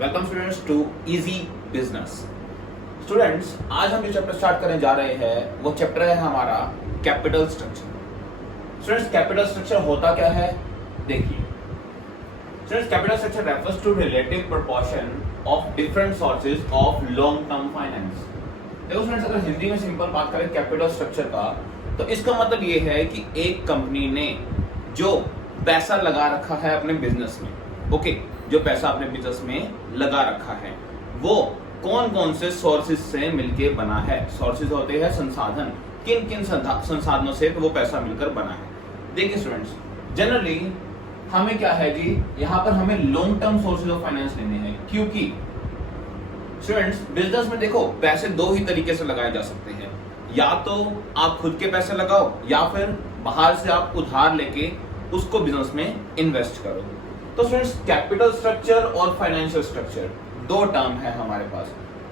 Welcome students to easy business. Students, आज हम जो चैप्टर स्टार्ट करने जा रहे हैं वो चैप्टर है हमारा capital structure. Students, capital structure होता क्या है देखिए। Students, capital structure refers to relative proportion of different sources of long term finance. देखो स्टूडेंट्स, अगर हिंदी में सिंपल बात करें कैपिटल स्ट्रक्चर का, तो इसका मतलब ये है कि एक कंपनी ने जो पैसा लगा रखा है अपने बिजनेस में, ओके, जो पैसा अपने बिजनेस में लगा रखा है वो कौन कौन से सोर्सेज से मिलके बना है। सोर्सेज होते हैं संसाधन, किन किन संसाधनों से तो वो पैसा मिलकर बना है। देखिए स्टूडेंट्स, जनरली हमें क्या है जी, यहाँ पर हमें long term sources of finance लेने हैं, क्योंकि स्टूडेंट्स बिजनेस में देखो पैसे दो ही तरीके से लगाए जा सकते हैं, या तो आप खुद के पैसे लगाओ या फिर बाहर से आप उधार लेके उसको बिजनेस में इन्वेस्ट करो। तो फ्रेंड्स, कैपिटल स्ट्रक्चर और फाइनेंशियल स्ट्रक्चर दो टर्म है हमारे पास।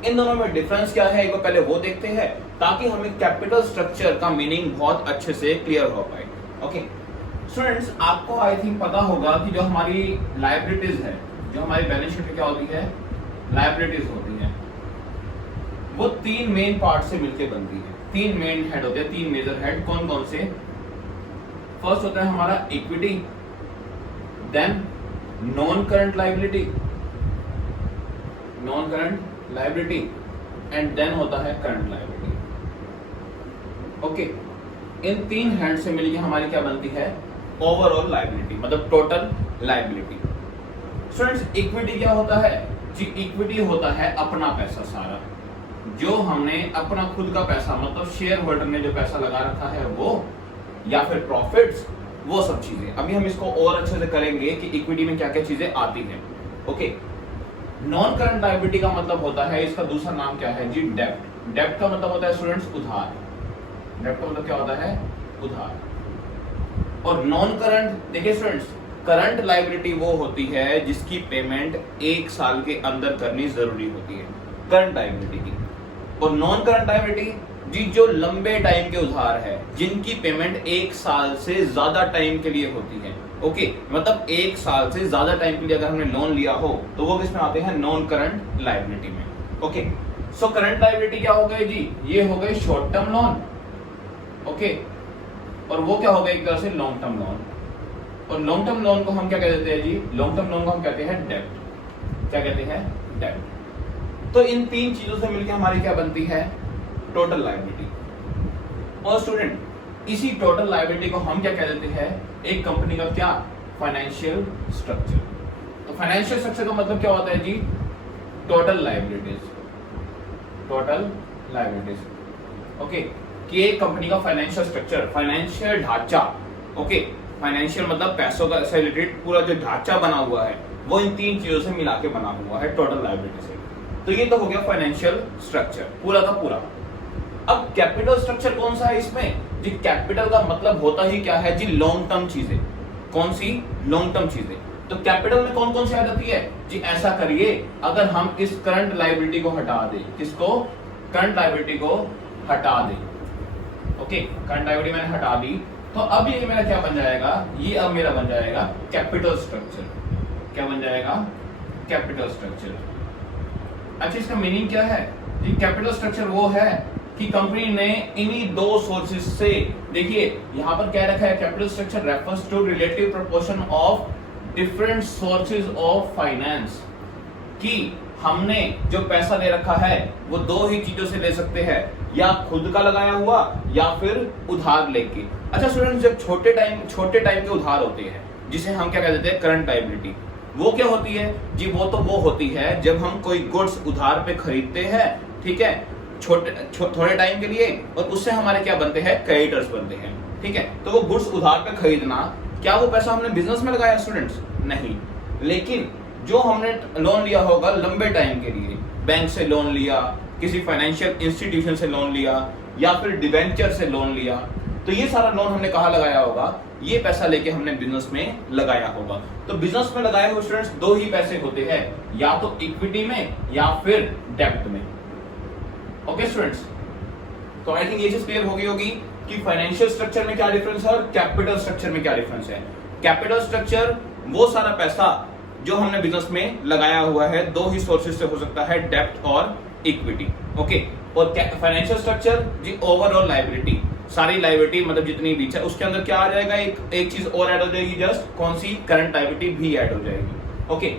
इन दोनों में डिफरेंस क्या है एक बार पहले वो देखते हैं, ताकि हमें कैपिटल स्ट्रक्चर का मीनिंग बहुत अच्छे से क्लियर हो पाए। ओके स्टूडेंट्स, आपको आई थिंक पता होगा कि जो हमारी लायबिलिटीज है, जो हमारी बैलेंस शीट में क्या होती है, लायबिलिटीज होती है, वो तीन मेन पार्ट से मिलकर बनती है। तीन मेन हेड होते हैं, तीन मेजर हेड। कौन कौन से? फर्स्ट होता है हमारा equity, then non current liability, non current liability, and then होता है करंट लायबिलिटी। ओके, इन तीन हेड से मिलकर हमारी क्या बनती है, ओवरऑल लायबिलिटी, मतलब टोटल लायबिलिटी। स्टूडेंट्स, इक्विटी क्या होता है जी? इक्विटी होता है अपना पैसा सारा, जो हमने अपना खुद का पैसा, मतलब शेयर होल्डर ने जो पैसा लगा रखा है वो, या फिर प्रॉफिट्स, वो सब चीजें। अभी हम इसको और अच्छे से करेंगे कि इक्विटी में क्या क्या चीजें आती हैं। ओके, नॉन करंट लायबिलिटी का मतलब होता है, इसका दूसरा नाम क्या है जी, डेब्ट। डेब्ट का मतलब होता है स्टूडेंट्स उधार। डेब्ट का मतलब क्या होता है, उधार। और नॉन करंट, देखिए स्टूडेंट्स, करंट लायबिलिटी वो होती है जिसकी पेमेंट एक साल के अंदर करनी जरूरी होती है, करंट लायबिलिटी की। और नॉन करंट लायबिलिटी जी, जो लंबे टाइम के उधार है, जिनकी पेमेंट एक साल से ज्यादा टाइम के लिए होती है। ओके, मतलब एक साल से ज्यादा टाइम के लिए अगर हमने लोन लिया हो तो वो किसमें आते हैं, नॉन करंट लायबिलिटी में। ओके, सो करंट लायबिलिटी क्या हो गए जी, ये हो गए शॉर्ट टर्म लोन। ओके, और वो क्या हो गए एक तरह से लॉन्ग टर्म लोन। और लॉन्ग टर्म लोन को हम क्या कह देते हैं जी, लॉन्ग टर्म लोन को हम कहते हैं डेब्ट। क्या कहते हैं, डेब्ट। तो इन तीन चीजों से मिलकर हमारी क्या बनती है, टोटल लायबिलिटी। और स्टूडेंट, इसी टोटल लायबिलिटी को हम क्या कह देते हैं, एक कंपनी का क्या, फाइनेंशियल स्ट्रक्चर। तो फाइनेंशियल स्ट्रक्चर का मतलब क्या होता है जी, total liabilities, total liabilities. Okay, कि एक कंपनी का फाइनेंशियल स्ट्रक्चर, फाइनेंशियल ढांचा, ओके, फाइनेंशियल मतलब पैसों का से रिलेटेड पूरा जो ढांचा बना हुआ है वो इन तीन चीजों से मिला के बना हुआ है, टोटल लायबिलिटी से। तो ये तो हो गया फाइनेंशियल स्ट्रक्चर पूरा का पूरा। अब कैपिटल स्ट्रक्चर कौन सा है इसमें जी? कैपिटल का मतलब होता ही क्या है जी, लॉन्ग टर्म चीजें। कौन सी? लॉन्ग टर्म चीजें। तो कैपिटल में कौन कौन सी आ जाती है जी? ऐसा करिए, अगर हम इस करंट लायबिलिटी को हटा दें, किसको, करंट लायबिलिटी को हटा दें। ओके, करंट लायबिलिटी मैंने हटा दी, तो अब ये मेरा क्या बन जाएगा, ये अब मेरा बन जाएगा कैपिटल स्ट्रक्चर। क्या बन जाएगा, कैपिटल स्ट्रक्चर। अच्छा, इसका मीनिंग क्या है जी? कैपिटल स्ट्रक्चर वो है कि कंपनी ने इन्हीं दो सोर्सेज से, देखिए यहां पर क्या रखा है, capital structure refers to relative proportion of different sources of finance, कि हमने जो पैसा ले रखा है वो दो ही चीजों से ले सकते हैं, या खुद का लगाया हुआ या फिर उधार लेके। अच्छा स्टूडेंट्स, जब छोटे टाइम के उधार होते हैं, जिसे हम क्या कह देते हैं, करंट लायबिलिटी, वो क्या होती है जी? वो होती है जब हम कोई गुड्स उधार पे खरीदते हैं, ठीक है, थोड़े टाइम के लिए, और उससे हमारे क्या बनते हैं, क्रेडिटर्स बनते हैं। ठीक है, तो वो गुड्स उधार पे खरीदना, क्या वो पैसा हमने बिजनेस में लगाया स्टूडेंट्स? नहीं। लेकिन जो हमने लोन लिया होगा लंबे टाइम के लिए, बैंक से लोन लिया, किसी फाइनेंशियल इंस्टीट्यूशन से लोन लिया, या फिर डिबेंचर से लोन लिया, तो ये सारा लोन हमने कहाँ लगाया होगा, ये पैसा लेके हमने बिजनेस में लगाया होगा। तो बिजनेस में लगाए हुए स्टूडेंट्स दो ही पैसे होते हैं, या तो इक्विटी में या फिर डेब्ट में। ओके स्टूडेंट्स, तो आई थिंक ये चीज क्लियर हो गई होगी कि फाइनेंशियल स्ट्रक्चर में क्या डिफरेंस है और कैपिटल स्ट्रक्चर में क्या डिफरेंस है। कैपिटल स्ट्रक्चर वो सारा पैसा जो हमने बिजनेस में लगाया हुआ है, दो ही सोर्सेज से हो सकता है, डेब्ट और इक्विटी। ओके, और फाइनेंशियल स्ट्रक्चर जी ओवरऑल लायबिलिटी, सारी लायबिलिटी मतलब जितनी भी है उसके अंदर क्या आ जाएगा, एक चीज और ऐड हो जाएगी, जस्ट कौन सी, करंट लायबिलिटी भी ऐड हो जाएगी। ओके,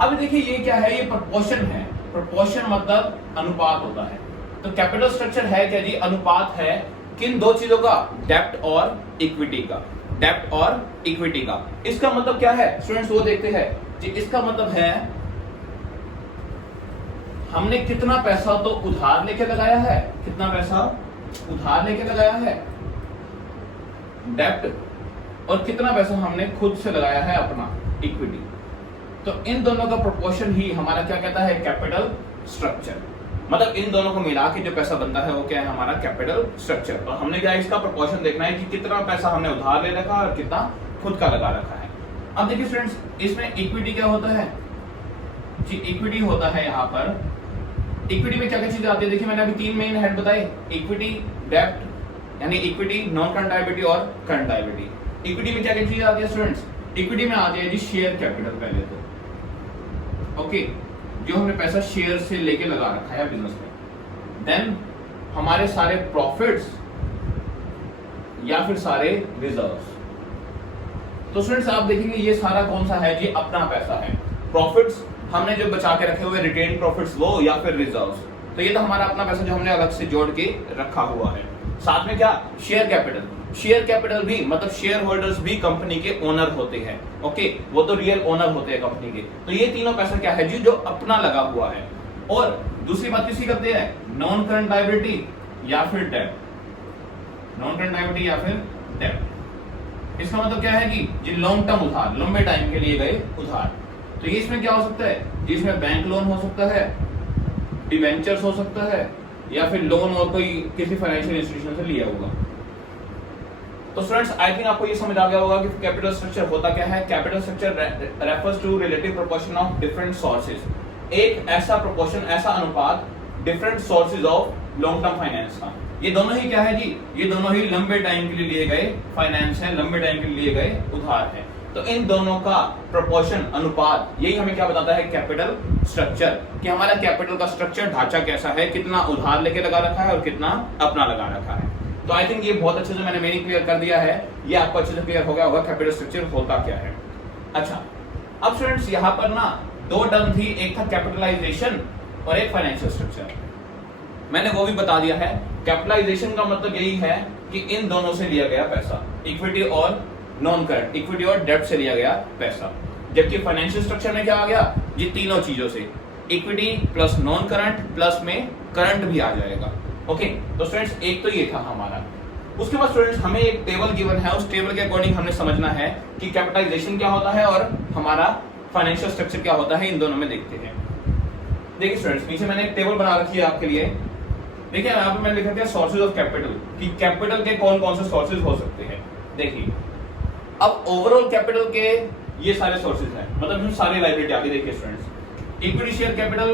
अब देखिए ये क्या है, ये प्रोपोर्शन है। प्रोपोर्शन मतलब अनुपात होता है। तो कैपिटल स्ट्रक्चर है क्या जी, अनुपात है किन दो चीजों का, डेब्ट और इक्विटी का, डेब्ट और इक्विटी का। इसका मतलब क्या है स्टूडेंट्स, वो देखते हैं जी। इसका मतलब है हमने कितना पैसा तो उधार लेके लगाया है, कितना पैसा उधार लेके लगाया है डेब्ट, और कितना पैसा हमने खुद से लगाया है अपना इक्विटी। तो इन दोनों का प्रोपोर्शन ही हमारा क्या कहता है, कैपिटल स्ट्रक्चर। मतलब इन दोनों को मिला के जो पैसा बनता है वो क्या है, हमारा कैपिटल स्ट्रक्चर। और हमने क्या इसका प्रोपोर्शन देखना है कि कितना पैसा हमने उधार ले रखा और कितना खुद का लगा रखा है। अब देखिए स्टूडेंट्स, इसमें इक्विटी क्या होता है जी, इक्विटी होता है यहाँ पर। इक्विटी में क्या क्या चीजें आती है, देखिए मैंने अभी 3 मेन हेड बताए, इक्विटी, डेब्ट यानी इक्विटी, नॉन करंट लायबिलिटी और करंट लायबिलिटी। इक्विटी में क्या क्या चीजें आती है स्टूडेंट्स, इक्विटी में आती है जी शेयर कैपिटल पहले तो। ओके, जो हमने पैसा शेयर से लेके लगा रखा है बिजनेस में। देन हमारे सारे प्रॉफिट्स या फिर सारे रिजर्व्स। तो स्टूडेंट्स आप देखेंगे ये सारा कौन सा है जी, अपना पैसा है। प्रॉफिट्स हमने जो बचा के रखे हुए रिटेन प्रॉफिट्स वो, या फिर रिजर्व्स, तो ये तो हमारा अपना पैसा जो हमने अलग से जोड़ के रखा हुआ है। साथ में क्या, शेयर कैपिटल। शेयर कैपिटल भी मतलब शेयर होल्डर्स भी कंपनी के ओनर होते हैं। ओके, वो तो रियल ओनर होते हैं कंपनी के। तो ये तीनों पैसा क्या है जी, जो अपना लगा हुआ है। और दूसरी बात किसी करते हैं, नॉन करंट लायबिलिटी या फिर डेब्ट, नॉन करंट लायबिलिटी या फिर डेब्ट। इसका मतलब क्या है कि जी लॉन्ग टर्म उधार, लंबे टाइम के लिए गए उधार। तो ये इसमें क्या हो सकता है जी, इसमें बैंक लोन हो सकता है, डिवेंचर्स हो सकता है, या फिर लोन और कोई किसी फाइनेंशियल इंस्टीट्यूशन से लिया होगा। तो स्टूडेंट्स आई थिंक आपको ये समझ आ गया होगा कि कैपिटल स्ट्रक्चर होता क्या है। Capital structure refers to relative proportion of different sources, एक ऐसा प्रोपोर्शन, ऐसा अनुपात different sources of long term finance का। ये दोनों ही क्या है जी, ये दोनों ही लंबे टाइम के लिए लिए गए फाइनेंस है, लंबे टाइम के लिए लिए गए उधार है। तो इन दोनों का प्रोपोर्शन, अनुपात, यही हमें क्या बताता है, कैपिटल स्ट्रक्चर, कि हमारा कैपिटल का स्ट्रक्चर ढांचा कैसा है, कितना उधार लेके लगा रखा है और कितना अपना लगा रखा है। तो आई थिंक ये बहुत अच्छे से मैंने मेरी क्लियर कर दिया है, ये आपको अच्छे से क्लियर हो गया होगा कैपिटल स्ट्रक्चर होता क्या है। अच्छा, अब स्टूडेंट्स यहाँ पर ना दो टर्म थी, एक था कैपिटलाइजेशन और एक फाइनेंशियल स्ट्रक्चर। मैंने वो भी बता दिया है। कैपिटलाइजेशन का मतलब यही है कि इन दोनों से लिया गया पैसा, इक्विटी और नॉन करंट, इक्विटी और डेब्ट से लिया गया पैसा। जबकि फाइनेंशियल स्ट्रक्चर में क्या आ गया जी, तीनों चीजों से, equity plus non current plus में करंट भी आ जाएगा। ओके, तो स्टूडेंट्स एक तो ये था हमारा। उसके बाद स्टूडेंट्स हमें एक टेबल गिवन है, उस टेबल के अकॉर्डिंग हमने समझना है कि कैपिटलाइजेशन क्या होता है और हमारा फाइनेंशियल स्ट्रक्चर क्या होता है, इन दोनों में देखते हैं। देखिए स्टूडेंट्स, नीचे मैंने एक टेबल बना रखी है आपके लिए। देखिए यहाँ पे मैंने लिखा है सोर्सेज ऑफ कैपिटल, कि कैपिटल के कौन कौन से सोर्सेज हो सकते हैं। देखिए अब ओवरऑल कैपिटल के ये सारे सोर्सेज हैं, मतलब जो सारी लायबिलिटी आती है। देखिए स्टूडेंट्स, इक्विटी शेयर कैपिटल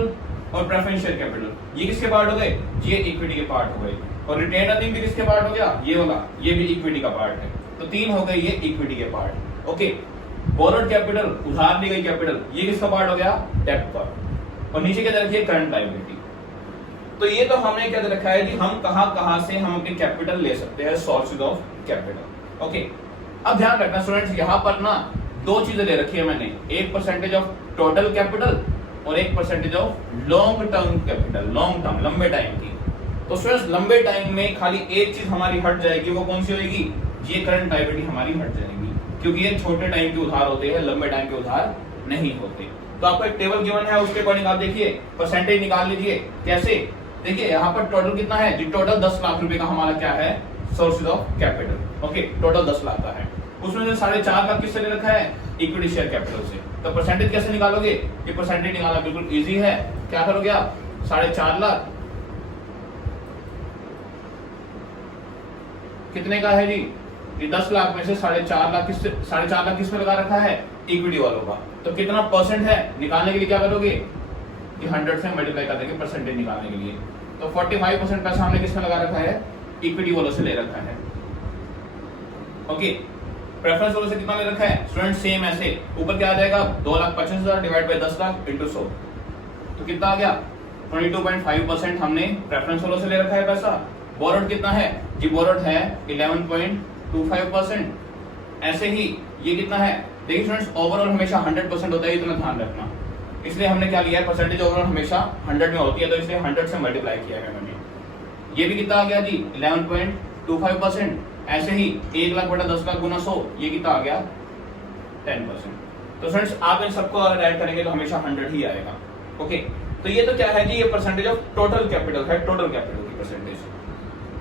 और प्रेफरेंस शेयर कैपिटल, ये किसके पार्ट हो गए, ये इक्विटी के पार्ट हो गए। और रिटेन अर्निंग भी किसके पार्ट हो गया, ये वाला, ये भी इक्विटी का पार्ट है। तो तीन हो गए ये इक्विटी के पार्ट। ओके, बोरोड कैपिटल, उधार ली गई कैपिटल, ये किसका पार्ट हो गया, डेब्ट पार्ट। और नीचे क्या रखिए, करंट लायबिलिटी। तो ये तो हमने क्या रखा है कि हम कहां से हम अपने कैपिटल ले सकते हैं, सोर्सेज ऑफ कैपिटल। ओके, अब ध्यान रखना स्टूडेंट्स, यहाँ पर ना दो चीजें ले रखी है मैंने, एक परसेंटेज ऑफ टोटल कैपिटल और एक percentage of long term capital, long term, लंबे टाइम की। तो स्टूडेंट्स लंबे टाइम में खाली एक चीज हमारी हट जाएगी, वो कौन सी होगी, ये करंट लायबिलिटी हमारी हट जाएगी, क्योंकि ये छोटे टाइम के उधार होते हैं, लंबे टाइम के उधार नहीं होते। तो आपको एक टेबल गिवन है, उसके अकॉर्डिंग आप देखिए परसेंटेज निकाल लीजिए। कैसे, देखिए यहाँ पर टोटल कितना है जी, टोटल 10 लाख रुपए का हमारा क्या है, sources of capital. Okay, total 10 lakh का है, उसमें से 4.5 लाख किससे ले रखा है, इक्विटी शेयर कैपिटल से। तो परसेंटेज कैसे निकालोगे, ये परसेंटेज निकालना बिल्कुल इजी है। क्या करोगे आप, 4.5 लाख कितने का है जी, ये 10 लाख में से 4.5 लाख किससे, 4.5 लाख किस पे लगा रखा है, इक्विटी वालों का। तो कितना परसेंट है, निकालने के लिए क्या करोगे कि 100 से मल्टीप्लाई कर देंगे परसेंटेज निकालने के लिए। तो 45% पैसा हमने किसमें लगा रखा है, इक्विटी वालों से ले रखा है। ओके, प्रेफरेंस वालों से कितना ले रखा है स्टूडेंट, सेम ऐसे ऊपर क्या आ जाएगा 2,25,000 डिवाइड बाय 10 लाख इंटू 100, तो कितना आ गया 22.5% हमने प्रेफरेंस वालों से ले रखा है पैसा। बोरोड कितना है जी, बोरोड है 11.25%। ऐसे ही ये कितना है, देखिए स्टूडेंट्स ओवरऑल हमेशा 100% होता है, इतना ध्यान रखना, इसलिए हमने क्या लिया है परसेंटेज ओवरऑल हमेशा 100 में होती है, तो इसलिए 100 से मल्टीप्लाई किया है मैंने। ये भी कितना आ गया जी 11.25%। ऐसे ही 1 लाख बटा 10 लाख गुना 100, ये कितना आ गया 10%। तो फ्रेंड्स आप इन सबको अगर ऐड करेंगे तो हमेशा 100 ही आएगा। ओके, तो ये तो क्या है जी, ये परसेंटेज ऑफ टोटल कैपिटल है, टोटल कैपिटल की परसेंटेज।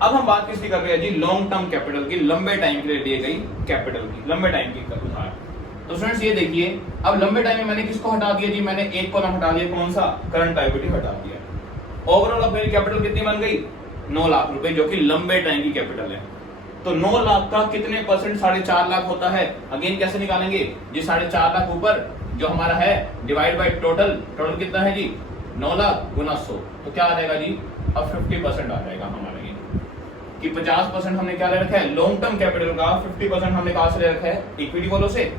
अब हम बात किसकी कर रहे हैं जी, लॉन्ग टर्म कैपिटल की, लंबे टाइम के लिए दी गई कैपिटल की, लंबे टाइम की उधार। तो फ्रेंड्स ये देखिए, अब लंबे टाइम में मैंने किसको हटा दिया जी, मैंने एक कॉलम हटा दिया, कौन सा, करंट लायबिलिटी हटा दिया। ओवरऑल अब मेरी कैपिटल कितनी बन गई 9 लाख रुपए, जो कि लंबे टाइम की कैपिटल है। तो 9 लाख का कितने परसेंट 4.5 लाख होता है, अगेन कैसे निकालेंगे जी, 4.5 लाख ऊपर जो हमारा है डिवाइड बाय टोटल, टोटल कितना है जी 9 लाख गुना 100, तो क्या आ जाएगा जी, अब 50% आ जाएगा हमारा ये, कि 50% हमने क्या ले रखा है लॉन्ग टर्म कैपिटल का, 50% हमने कहां से ले रखा है इक्विटी वालों से।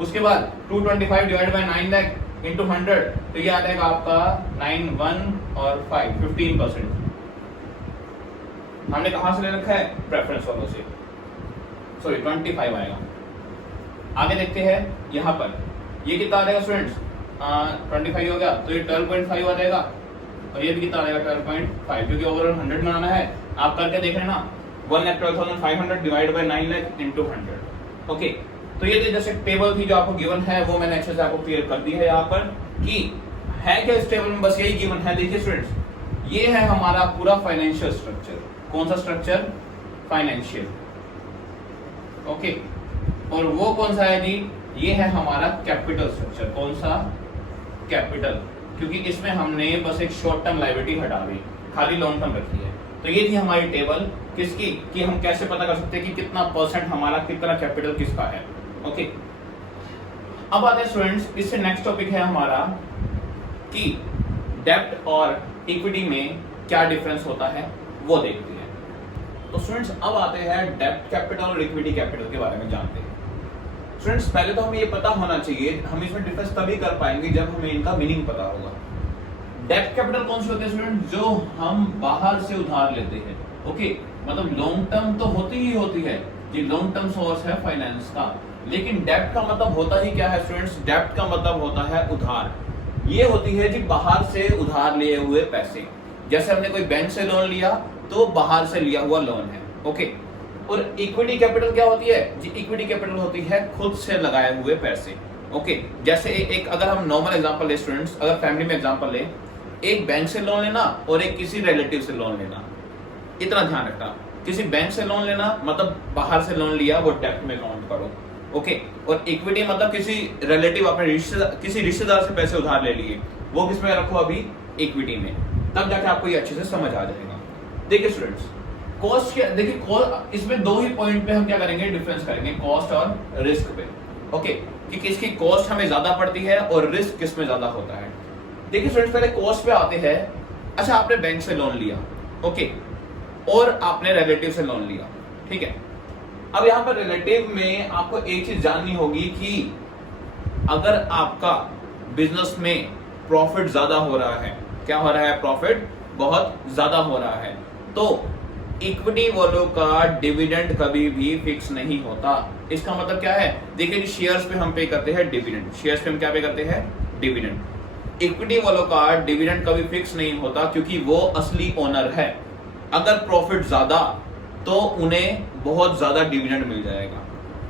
उसके बाद 225 डिवाइड बाय 9 लाख इंटू 100, तो ये आ जाएगा आपका 9, 1 और 5, 15% हमने कहां से ले रखा है प्रेफरेंस वालों से, सॉरी 25 आएगा। आगे देखते हैं यहां पर ये कितना आ जाएगा स्टूडेंट्स, 25 हो गया, तो ये 12.5 आ जाएगा, और ये भी कितना आ जाएगा 12.5, क्योंकि ओवरऑल 100 में आना है। आप करके देख रहे हैं ना, 1,12,500 divide by 9 lakh into 100। Okay, तो ये जैसे टेबल थी जो आपको गिवन है, वो मैंने अच्छे से आपको क्लियर कर दी है यहाँ पर कि है क्या इस टेबल में, बस यही गिवन है। देखिए स्टूडेंट्स, ये है हमारा पूरा फाइनेंशियल स्ट्रक्चर। कौन सा स्ट्रक्चर, फाइनेंशियल। ओके, और वो कौन सा है जी, ये है हमारा कैपिटल स्ट्रक्चर। कौन सा, कैपिटल, क्योंकि इसमें हमने बस एक शॉर्ट टर्म लायबिलिटी हटा दी, खाली लॉन्ग टर्म रखी है। तो ये थी हमारी टेबल किसकी, कि हम कैसे पता कर सकते हैं कि कितना परसेंट हमारा, कितना कैपिटल किसका है। ओके, अब आते हैं स्टूडेंट्स, इससे नेक्स्ट टॉपिक है हमारा कि डेब्ट और इक्विटी में क्या डिफरेंस होता है, वो देखते हैं। तो स्टूडेंट्स अब आते हैं डेब्ट कैपिटल और इक्विटी कैपिटल के बारे में जानते हैं। स्टूडेंट्स पहले तो हमें ये पता होना चाहिए, हम इसमें डिफरेंस तभी कर पाएंगे जब हमें इनका मीनिंग पता होगा। डेब्ट कैपिटल कौन से होते हैं स्टूडेंट, जो हम बाहर से उधार लेते हैं। ओके, मतलब लॉन्ग टर्म तो होती ही होती है, ये लॉन्ग टर्म सोर्स है फाइनेंस का, लेकिन डेब्ट का मतलब होता ही क्या है स्टूडेंट्स, डेब्ट का मतलब होता है उधार। ये होती है जी बाहर से उधार लिए हुए पैसे, जैसे हमने कोई बैंक से लोन लिया तो बाहर से लिया हुआ लोन है। ओके, और इक्विटी कैपिटल क्या होती है जी, इक्विटी कैपिटल होती है खुद से लगाए हुए पैसे। ओके, जैसे एक अगर हम नॉर्मल एग्जांपल ले स्टूडेंट्स, अगर फैमिली में एग्जांपल ले, एक बैंक से लोन लेना और एक किसी रिलेटिव से लोन लेना, इतना ध्यान रखना, किसी बैंक से लोन लेना मतलब बाहर से लोन लिया, वो डेब्ट में काउंट करो। ओके, और इक्विटी मतलब किसी रिलेटिव, अपने किसी रिश्तेदार से पैसे उधार ले लिए, वो किस में रखो अभी, इक्विटी में, तब जाके आपको ये अच्छे से समझ आ जाएगा। देखिए स्टूडेंट्स, कॉस्ट क्या, देखिए इसमें दो ही पॉइंट पे हम क्या करेंगे, डिफरेंस करेंगे, कॉस्ट और रिस्क पे। ओके, कि किसकी कॉस्ट हमें ज्यादा पड़ती है और रिस्क किस में ज्यादा होता है। देखिए स्टूडेंट्स, पहले कॉस्ट पे आते हैं। अच्छा, आपने बैंक से लोन लिया, ओके, और आपने रिलेटिव से लोन लिया, ठीक है। अब यहां पर रिलेटिव में आपको एक चीज जाननी होगी कि अगर आपका बिजनेस में प्रॉफिट ज्यादा हो रहा है, क्या हो रहा है, प्रॉफिट बहुत ज्यादा हो रहा है, तो इक्विटी वालों का डिविडेंड कभी भी फिक्स नहीं होता। इसका मतलब क्या है, देखिए शेयर्स पे हम पे करते हैं डिविडेंड, शेयर्स पे हम क्या पे करते हैं, डिविडेंड। इक्विटी वालों का डिविडेंड कभी फिक्स नहीं होता, क्योंकि वो असली ओनर है। अगर प्रॉफिट ज्यादा तो उन्हें बहुत ज्यादा डिविडेंड मिल जाएगा,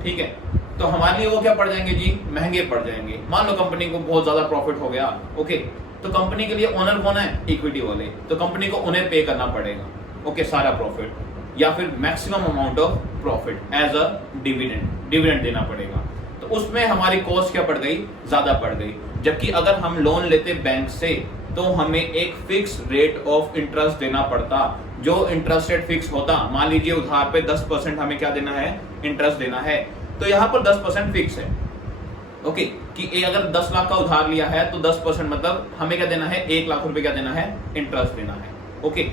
ठीक है। तो हमारे लिए वो क्या पड़ जाएंगे जी, महंगे पड़ जाएंगे। मान लो कंपनी को बहुत ज्यादा प्रॉफिट हो गया, ओके, तो कंपनी के लिए ओनर कौन है, इक्विटी वाले, तो कंपनी को उन्हें पे करना पड़ेगा, ओके, सारा प्रॉफिट या फिर maximum amount of profit as a dividend देना पड़ेगा। तो उसमें हमारी कॉस्ट क्या पड़ गई, ज्यादा पड़ गई। जबकि अगर हम लोन लेते बैंक से तो हमें एक फिक्स रेट ऑफ इंटरेस्ट देना पड़ता, जो इंटरेस्ट रेट फिक्स होता, मान लीजिए उधार पे 10% हमें क्या देना है, इंटरेस्ट देना है, तो यहाँ पर 10% फिक्स है। ओके, कि अगर 10 लाख का उधार लिया है तो 10% मतलब हमें क्या देना है, 1 लाख रुपए क्या देना है, इंटरेस्ट देना है। ओके,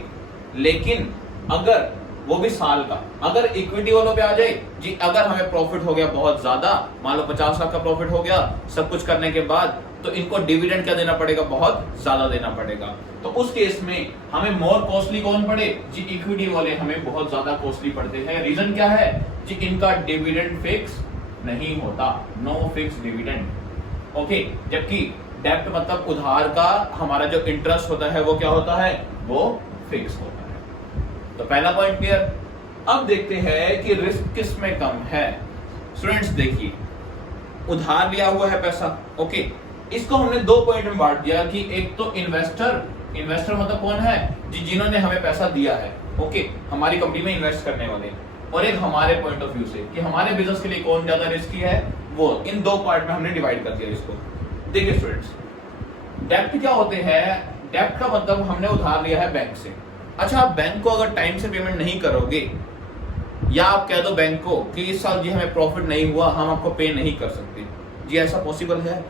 लेकिन अगर वो भी साल का। अगर इक्विटी वालों पे आ जाए जी, अगर हमें प्रॉफिट हो गया बहुत ज्यादा, मान लो 50 लाख का प्रॉफिट हो गया सब कुछ करने के बाद, तो इनको डिविडेंड क्या देना पड़ेगा, बहुत ज्यादा देना पड़ेगा। तो उस केस में हमें मोर कॉस्टली कौन पड़े जी, इक्विटी वाले हमें बहुत ज्यादा कॉस्टली पड़ते हैं। रीजन क्या है जी, इनका डिविडेंड फिक्स नहीं होता, नो फिक्स डिविडेंड। ओके, जबकि डेब्ट मतलब उधार का हमारा जो इंटरेस्ट होता है वो क्या होता है, वो फिक्स होता है। तो पहला पॉइंट क्लियर। अब देखते हैं कि रिस्क किस में कम है। स्टूडेंट्स देखिए, उधार लिया हुआ है पैसा, ओके, इसको हमने दो पॉइंट में बांट दिया कि एक तो इन्वेस्टर, इन्वेस्टर मतलब कौन है जी, जिन्होंने हमें पैसा दिया है, ओके, हमारी कंपनी में इन्वेस्ट करने वाले, और एक हमारे पॉइंट ऑफ व्यू से कि हमारे बिजनेस के लिए कौन ज्यादा रिस्की है, वो। इन दो पार्ट में हमने डिवाइड कर दिया इसको। देखिए स्टूडेंट्स, डेब्ट क्या होते हैं, डेब्ट का मतलब हमने उधार लिया है बैंक से। अच्छा, आप बैंक को अगर टाइम से पेमेंट नहीं करोगे, या आप कह दो बैंक को कि इस साल जी हमें प्रॉफिट नहीं हुआ, हम आपको पे नहीं कर सकते, जी ऐसा पॉसिबल है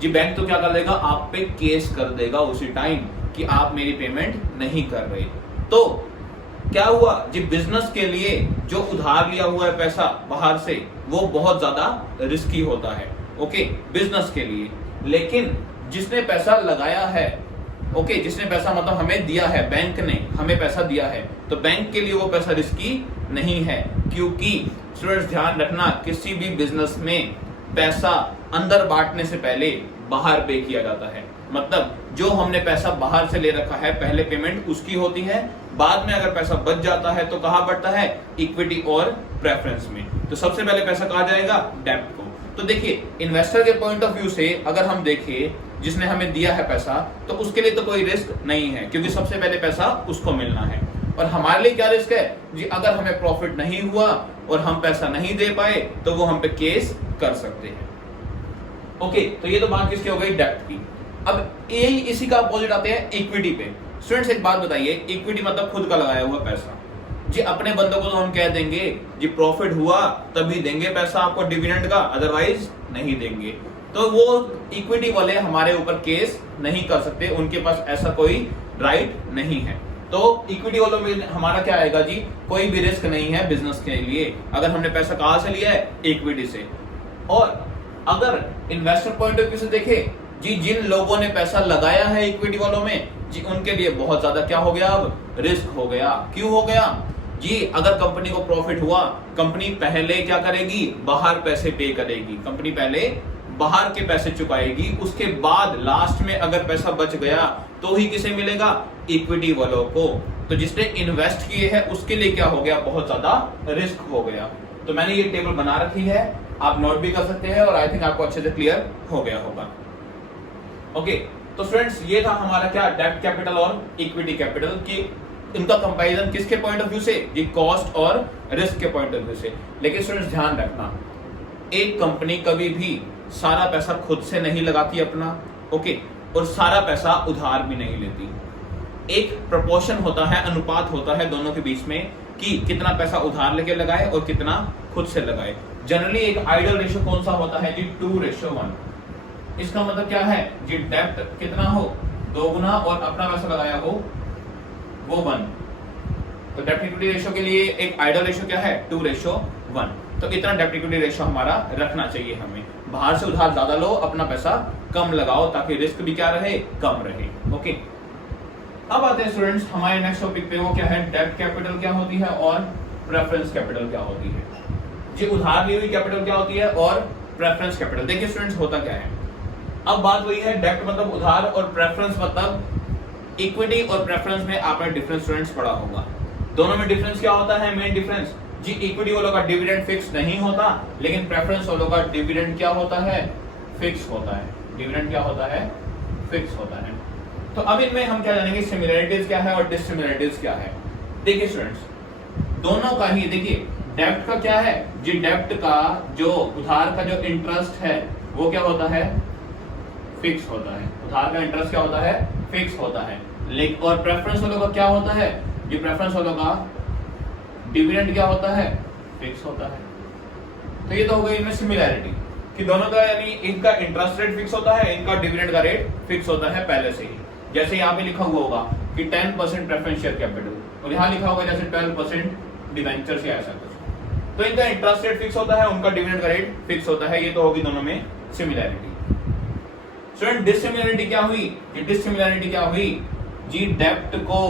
जी? बैंक तो क्या कर देगा, आप पे केस कर देगा उसी टाइम कि आप मेरी पेमेंट नहीं कर रहे। तो क्या हुआ जी, बिजनेस के लिए जो उधार लिया हुआ है पैसा बाहर से, वो बहुत ज्यादा रिस्की होता है, ओके, बिजनेस के लिए। लेकिन जिसने पैसा लगाया है, ओके, जिसने पैसा मतलब हमें दिया है, बैंक ने हमें पैसा दिया है, तो बैंक के लिए वो पैसा रिस्की नहीं है। क्योंकि स्टूडेंट्स ध्यान रखना, किसी भी बिजनेस में पैसा अंदर बांटने से पहले बाहर पे किया जाता है। मतलब जो हमने पैसा बाहर से ले रखा है, पहले पेमेंट उसकी होती है, बाद में अगर पैसा बच जाता है तो कहां बढ़ता है, इक्विटी और प्रेफरेंस में। तो सबसे पहले पैसा कहां जाएगा, डेब्ट को। तो देखिए, इन्वेस्टर के पॉइंट ऑफ व्यू से अगर हम देखें, जिसने हमें दिया है पैसा, तो उसके लिए तो कोई रिस्क नहीं है, क्योंकि सबसे पहले पैसा उसको मिलना है। और हमारे लिए क्या रिस्क है जी, अगर हमें प्रॉफिट नहीं हुआ और हम पैसा नहीं दे पाए, तो वो हम पे केस कर सकते हैं। ओके, तो ये तो बात किसकी हो गई, डेब्ट की। अब यही इसी का अपोजिट आते हैं इक्विटी पे। स्टूडेंट्स एक बात बताइए, इक्विटी मतलब खुद का लगाया हुआ पैसा जी। अपने बंदों को तो हम कह देंगे जी प्रॉफिट हुआ तभी देंगे पैसा आपको डिविडेंड का, अदरवाइज नहीं देंगे। तो वो इक्विटी वाले हमारे ऊपर केस नहीं कर सकते, उनके पास ऐसा कोई राइट नहीं है। तो इक्विटी वालों में हमारा क्या आएगा जी, कोई भी रिस्क नहीं है बिजनेस के लिए। अगर हमने पैसा कहां से लिया है, इक्विटी से। और अगर इन्वेस्टर पॉइंट ऑफ व्यू से देखे जी, जिन लोगों ने पैसा लगाया है इक्विटी वालों में जी, उनके लिए बहुत ज्यादा क्या हो गया, अब रिस्क हो गया। क्यों हो गया जी, अगर कंपनी को प्रॉफिट हुआ, कंपनी पहले क्या करेगी, बाहर पैसे पे करेगी, कंपनी पहले बाहर के पैसे चुकाएगी, उसके बाद लास्ट में अगर पैसा बच गया तो ही किसे मिलेगा, इक्विटी वालों को। तो जिसने इन्वेस्ट किए हैं उसके लिए क्या हो गया, बहुत ज्यादा रिस्क हो गया। तो मैंने ये टेबल बना रखी है, आप नोट भी कर सकते हैं, और आई थिंक आपको अच्छे से क्लियर हो गया होगा। ओके, तो फ्रेंड्स ये था हमारा क्या, डेब्ट कैपिटल और इक्विटी कैपिटल की इनका कंपैरिजन किसके पॉइंट ऑफ व्यू से जी, कॉस्ट और रिस्क के पॉइंट ऑफ व्यू से। लेकिन स्टूडेंट्स ध्यान रखना, एक कंपनी कभी भी सारा पैसा खुद से नहीं लगाती अपना, ओके, और सारा पैसा उधार भी नहीं लेती। एक प्रोपोर्शन होता है, अनुपात होता है दोनों के बीच में कि कितना पैसा उधार लेके लगाए और कितना खुद से लगाए। जनरली एक आइडियल रेशियो कौन सा होता है जी, 2:1। इसका मतलब क्या है जी, डेब्ट कितना हो, 2 गुना, और अपना पैसा लगाया हो वो 1। तो डेब्ट इक्विटी रेशियो के लिए एक आइडियल रेशियो क्या है, 2:1। तो इतना डेब्ट इक्विटी रेशियो हमारा रखना चाहिए हमें। बाहर से उधार ज्यादा लो, अपना पैसा कम लगाओ, ताकि रिस्क भी क्या रहे, कम रहे। ओके, अब आते हैं स्टूडेंट्स हमारे नेक्स्ट टॉपिक पे, वो क्या है, डेब्ट कैपिटल क्या होती है और प्रेफरेंस कैपिटल क्या होती है जी। उधार ली हुई कैपिटल क्या होती है और प्रेफरेंस कैपिटल। देखिए स्टूडेंट्स होता क्या है, अब बात वही है, डेब्ट मतलब उधार और प्रेफरेंस मतलब इक्विटी और प्रेफरेंस में आपने डिफरेंस स्टूडेंट्स पढ़ा होगा। दोनों में डिफरेंस क्या होता है, मेन डिफरेंस जी, इक्विटी वालों का डिविडेंड फिक्स नहीं होता, लेकिन प्रेफरेंस वालों का डिविडेंड क्या होता है, फिक्स होता है। डिविडेंड क्या होता है, फिक्स होता है। तो अब इनमें हम क्या जानेंगे, सिमिलरिटीज क्या है और डिससिमिलरिटीज क्या है। देखिए स्टूडेंट्स, दोनों का ही देखिए, डेब्ट का क्या है जी, डेब्ट का जो उधार का जो इंटरेस्ट है वो क्या होता है, फिक्स होता है। उधार का इंटरेस्ट क्या होता है, फिक्स होता है। लेकिन और प्रेफरेंस वालों का क्या होता है जी, प्रेफरेंस वालों का डिविडेंड क्या होता है, फिक्स होता है। तो ये तो हो गई इनमें सिमिलैरिटी कि दोनों का, यानी इनका इंटरेस्ट रेट फिक्स होता है, इनका डिविडेंड का रेट फिक्स होता है पहले से ही। जैसे यहाँ पे लिखा हुआ होगा कि 10% प्रेफरेंस शेयर कैपिटल और यहाँ लिखा होगा जैसे 12% डिवेंचर से ऐसा कुछ। तो इनका इंटरेस्ट रेट फिक्स होता है, उनका डिविडेंड का रेट फिक्स होता है। ये तो होगी दोनों में सिमिलैरिटी। स्टूडेंट डिसिमिलैरिटी क्या हुई? ये डिसिमिलैरिटी क्या हुई जी? डेब्ट को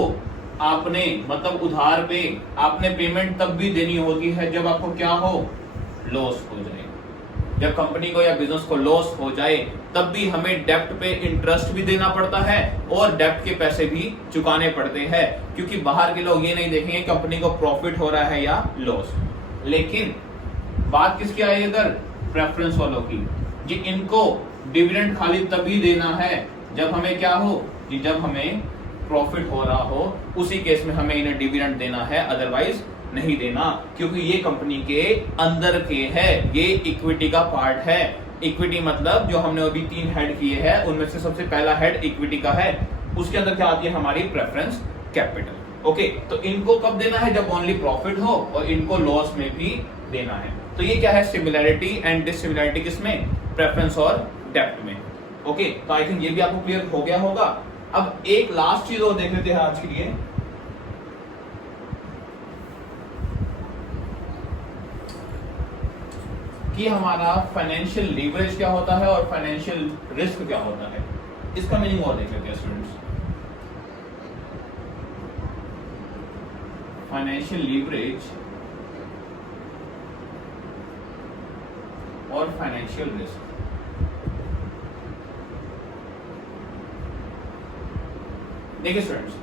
आपने मतलब उधार पे आपने पेमेंट तब भी देनी होती है जब आपको क्या हो, लॉस हो जाए। जब कंपनी को या बिजनेस को लॉस हो जाए तब भी हमें डेब्ट पे इंटरेस्ट भी देना पड़ता है और डेब्ट के पैसे भी चुकाने पड़ते हैं, क्योंकि बाहर के लोग ये नहीं देखेंगे कंपनी को प्रॉफिट हो रहा है या लॉस। लेकिन बात किसकी आई अगर? प्रेफरेंस वालों की जी। इनको डिविडेंड खाली तभी देना है जब हमें क्या हो जी, जब हमें प्रॉफिट हो रहा हो, उसी केस में हमें इन्हें डिविडेंड देना है, अदरवाइज नहीं देना, क्योंकि ये कंपनी के अंदर के है, ये इक्विटी का पार्ट है। इक्विटी मतलब जो हमने अभी 3 हेड किए हैं उनमें से सबसे पहला हेड इक्विटी का है, उसके अंदर क्या आती है हमारी प्रेफरेंस कैपिटल। ओके, तो इनको कब देना है? जब ओनली प्रॉफिट हो, और इनको लॉस में भी देना है। तो ये क्या है? सिमिलैरिटी एंड डिसिमिलैरिटी किसमें? प्रेफरेंस और डेब्ट में। ओके, तो आई थिंक ये भी आपको क्लियर हो गया होगा। अब एक लास्ट चीज और देख लेते हैं आज के लिए। कि हमारा फाइनेंशियल लीवरेज क्या होता है और फाइनेंशियल रिस्क क्या होता है, इसका मीनिंग और देख लेते हैं स्टूडेंट्स। फाइनेंशियल लीवरेज और फाइनेंशियल रिस्क। देखिए स्टूडेंट्स,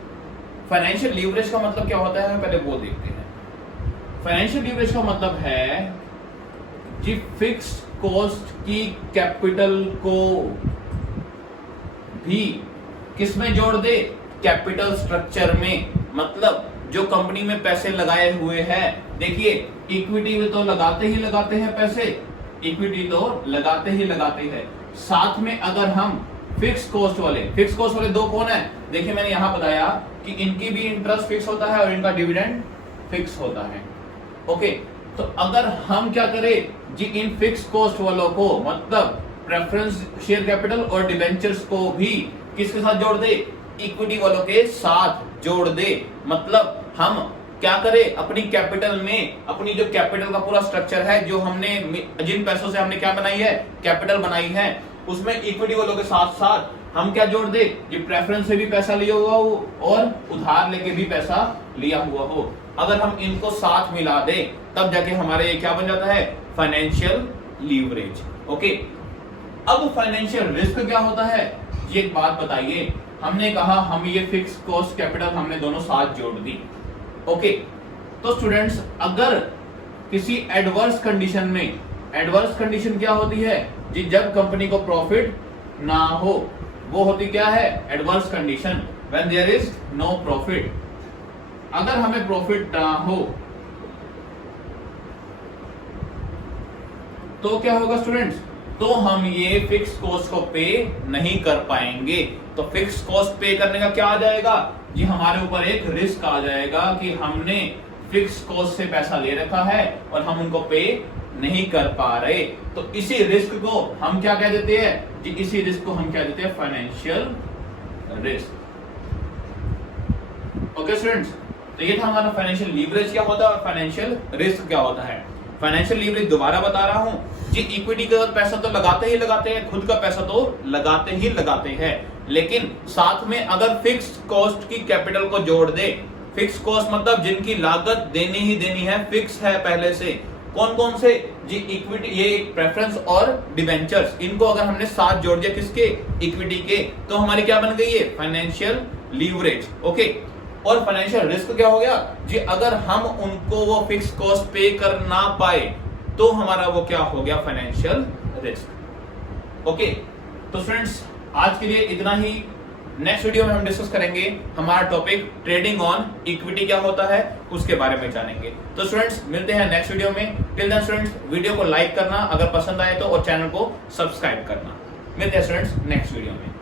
फाइनेंशियल लीवरेज का मतलब क्या होता है पहले वो देखते हैं। फाइनेंशियल लीवरेज का मतलब है जी फिक्स्ड कॉस्ट की कैपिटल को भी किसमें जोड़ दे? कैपिटल स्ट्रक्चर में। मतलब जो कंपनी में पैसे लगाए हुए हैं, देखिए इक्विटी में तो लगाते ही लगाते हैं पैसे, इक्विटी तो लगाते ही लगाते हैं, साथ में अगर हम फिक्स कॉस्ट वाले दो कौन है? देखिए मैंने यहां बताया कि इनकी भी इंटरेस्ट फिक्स होता है और इनका डिविडेंड फिक्स होता है। ओके, तो अगर हम क्या करें जी, इन फिक्स कॉस्ट वालों को मतलब प्रेफरेंस शेयर कैपिटल और डिवेंचर्स को भी किसके साथ जोड़ दे? इक्विटी वालों के साथ जोड़ दे। मतलब हम क्या करें? अपनी कैपिटल में, अपनी जो कैपिटल का पूरा स्ट्रक्चर है, जो हमने जिन पैसों से हमने क्या बनाई है, कैपिटल बनाई है, उसमें इक्विटी वालों के साथ साथ हम क्या जोड़ दे? ये प्रेफरेंस से भी पैसा लिया हुआ हो और उधार लेके भी पैसा लिया हुआ हो। अगर हम इनको साथ मिला दे तब जाके हमारे ये क्या बन जाता है? Financial leverage. ओके, अब फाइनेंशियल रिस्क क्या होता है? ये एक बात बताइए, हमने कहा हम ये फिक्स कॉस्ट कैपिटल हमने दोनों साथ जोड़ दी। ओके, तो स्टूडेंट्स अगर किसी एडवर्स कंडीशन में, एडवर्स कंडीशन क्या होती है जी? जब कंपनी को प्रॉफिट ना हो, वो होती क्या है? Adverse condition, when there is no profit. अगर हमें प्रॉफिट ना हो तो क्या होगा स्टूडेंट्स? तो हम ये फिक्स कॉस्ट को पे नहीं कर पाएंगे। तो फिक्स कॉस्ट पे करने का क्या आ जाएगा जी? हमारे ऊपर एक रिस्क आ जाएगा कि हमने फिक्स कॉस्ट से पैसा ले रखा है और हम उनको पे नहीं कर पा रहे। तो इसी रिस्क को हम क्या कह देते हैं जी? इसी रिस्क को हम क्या देते हैं? Financial risk. ओके स्टूडेंट्स, तो ये था हमारा फाइनेंशियल लीवरेज क्या होता है और फाइनेंशियल रिस्क क्या होता है। फाइनेंशियल लीवरेज दोबारा बता रहा हूं जी, इक्विटी का पैसा तो लगाते ही लगाते हैं, खुद का पैसा तो लगाते ही लगाते हैं, लेकिन साथ में अगर फिक्स्ड कॉस्ट की कैपिटल को जोड़ दे, फिक्स कॉस्ट मतलब जिनकी लागत देनी ही देनी है, फिक्स है पहले से, कौन कौन से जी? इक्विटी, ये प्रेफरेंस और डिवेंचर्स, इनको अगर हमने साथ जोड़ दिया किसके? इक्विटी के, तो हमारी क्या बन गई है? Financial leverage. ओके, और फाइनेंशियल रिस्क क्या हो गया जी? अगर हम उनको वो फिक्स कॉस्ट पे कर ना पाए तो हमारा वो क्या हो गया? Financial risk. ओके, तो फ्रेंड्स आज के लिए इतना ही। नेक्स्ट वीडियो में हम डिस्कस करेंगे हमारा टॉपिक ट्रेडिंग ऑन इक्विटी क्या होता है, उसके बारे में जानेंगे। तो स्टूडेंट्स मिलते हैं नेक्स्ट वीडियो में। टिल देन स्टूडेंट्स वीडियो को लाइक करना अगर पसंद आए तो, और चैनल को सब्सक्राइब करना। मिलते हैं स्टूडेंट्स नेक्स्ट वीडियो में।